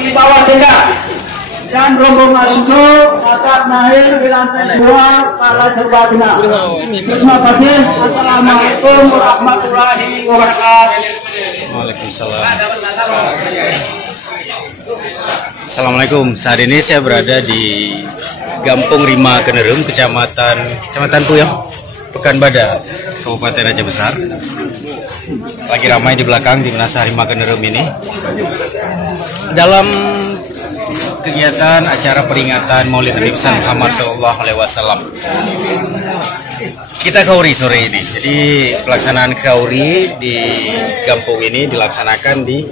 di bawah dekat. Dan rombongan itu akan naik di lantai 2 arah serbaguna. Terima kasih. Assalamualaikum warahmatullahi wabarakatuh. Waalaikumsalam. Assalamualaikum. Saat ini saya berada di Gampung Rima Kenerum, Kecamatan Puyang, Pekanbadak, Kabupaten Aceh Besar. Lagi ramai di belakang di Menasah Rima Kenerum ini. Dalam kegiatan acara peringatan Maulid Nabi besar Muhammad SAW. Kita kauri sore ini. Jadi pelaksanaan kauri di kampung ini dilaksanakan di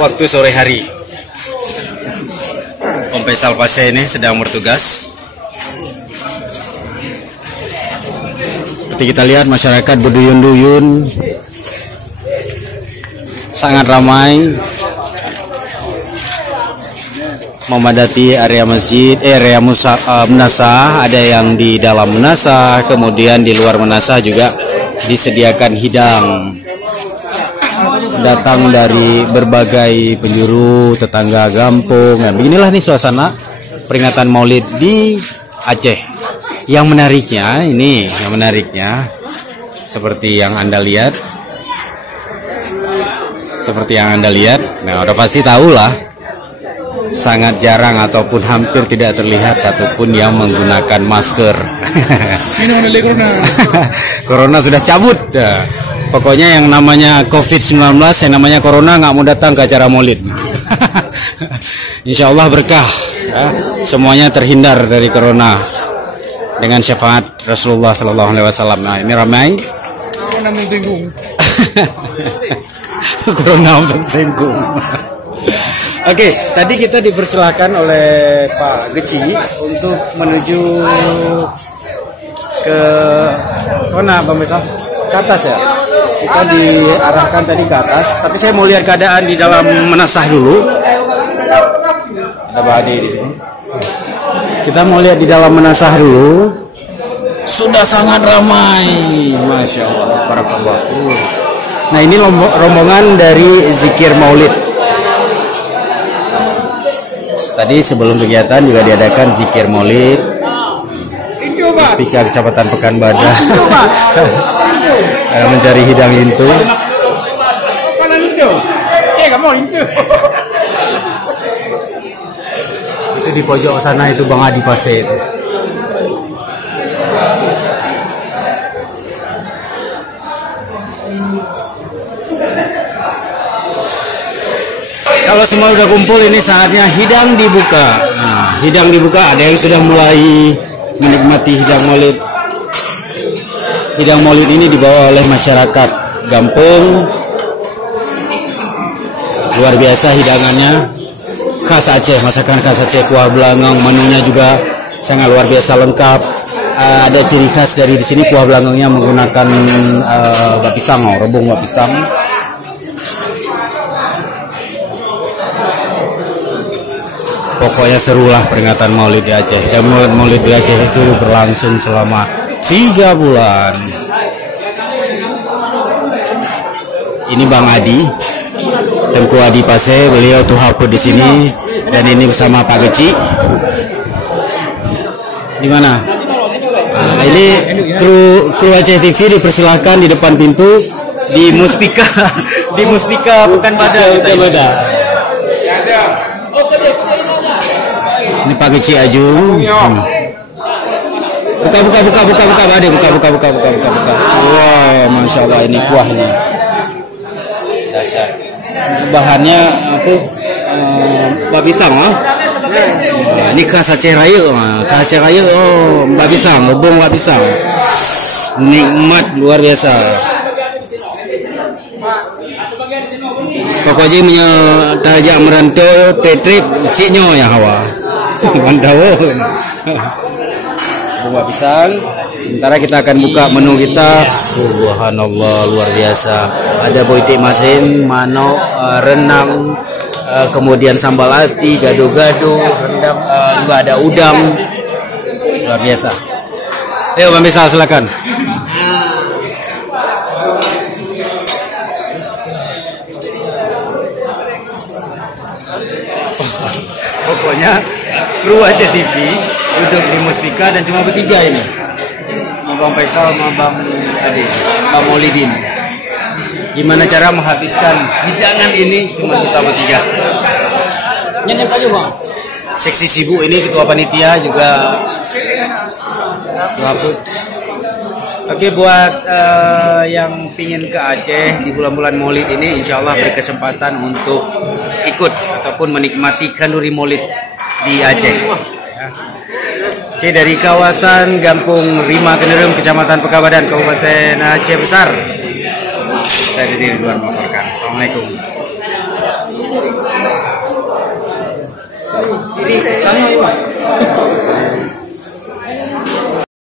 waktu sore hari. Om Faisal Pasha ini sedang bertugas. Seperti kita lihat masyarakat berduyun-duyun, sangat ramai memadati area masjid, area Menasah. Ada yang di dalam Menasah, kemudian di luar Menasah juga disediakan hidang. Datang dari berbagai penjuru, tetangga kampung. Nah, beginilah nih suasana peringatan Maulid di Aceh. Yang menariknya seperti yang Anda lihat. Nah, udah pasti tahu lah. Sangat jarang ataupun hampir tidak terlihat satupun yang menggunakan masker. Corona sudah cabut. Pokoknya yang namanya COVID-19, yang namanya Corona nggak mau datang ke acara Maulid. Insya Allah berkah. Ya. Semuanya terhindar dari Corona dengan syafaat Rasulullah SAW. Nah, ini ramai. Corona mentinggung. Corona mentinggung. Oke, tadi kita dipersilahkan oleh Pak Geci untuk menuju ke mana, Bang Besal? Ke atas ya. Kita diarahkan tadi ke atas, tapi saya mau lihat keadaan di dalam Menasah dulu. Ada Pak Ade di sini. Kita mau lihat di dalam Menasah dulu. Sudah sangat ramai, Masya Allah, barakallah. Nah, ini rombongan dari Zikir Maulid. Tadi sebelum kegiatan juga diadakan zikir Maulid di Spika Kecamatan Pekanbadak. Mencari hidang lintu. Itu di pojok sana itu Bang Adi Pase itu. Kalau semua udah kumpul, ini saatnya hidang dibuka. Nah, hidang dibuka, ada yang sudah mulai menikmati hidang Maulid. Hidang Maulid ini dibawa oleh masyarakat Gampung. Luar biasa hidangannya, khas Aceh, masakan khas Aceh, kuah belangong, menunya juga sangat luar biasa lengkap. Ada ciri khas dari di sini, kuah belangongnya menggunakan bak pisang, rebung bak pisang. Pokoknya serulah peringatan Maulid di Aceh. Dan Maulid di Aceh itu berlangsung selama 3 bulan. Ini Bang Adi, Tengku Adi Pase, beliau tuh hapus di sini. Dan ini bersama Pak Geci. Di mana? Nah, ini kru Aceh TV dipersilahkan di depan pintu di Muspika, di Muspika Pekanbadak. Ini Pak Geci Ajung. Buka. Ada buka. Wah, Masya Allah, ini kuahnya. Dasar. Bahannya apa? Bak pisang, ini khas Aceh Raya. Bak pisang, rebung bak pisang. Nikmat luar biasa. Pokoknya punya tajak merantau Petrip ciknyo ya hawa. Mantap. Buah pisang. Sementara kita akan buka menu kita. Subhanallah, luar biasa. Ada boitik masin, manok, renang, kemudian sambal ati, gado-gado, rendang, juga ada udang. Luar biasa. Ayo Bang Faisal, silakan. Pokoknya kru Aceh TV duduk di Mustika dan cuma bertiga ini. Bang Faisal sama Bang Maulidin. Gimana cara menghabiskan hidangan ini cuma kita bertiga. Nyanyi aja bang. Seksi sibuk ini ketua panitia juga. Oke, buat yang pingin ke Aceh di bulan-bulan Maulid ini, insya Allah berkesempatan untuk ikut ataupun menikmati Kanduri Maulid di Aceh. Oke, dari kawasan Gampung Rima Kenerum, Kecamatan Pekabadan, Kabupaten Aceh Besar, saya Didi Ridwan melaporkan. Assalamualaikum. Ini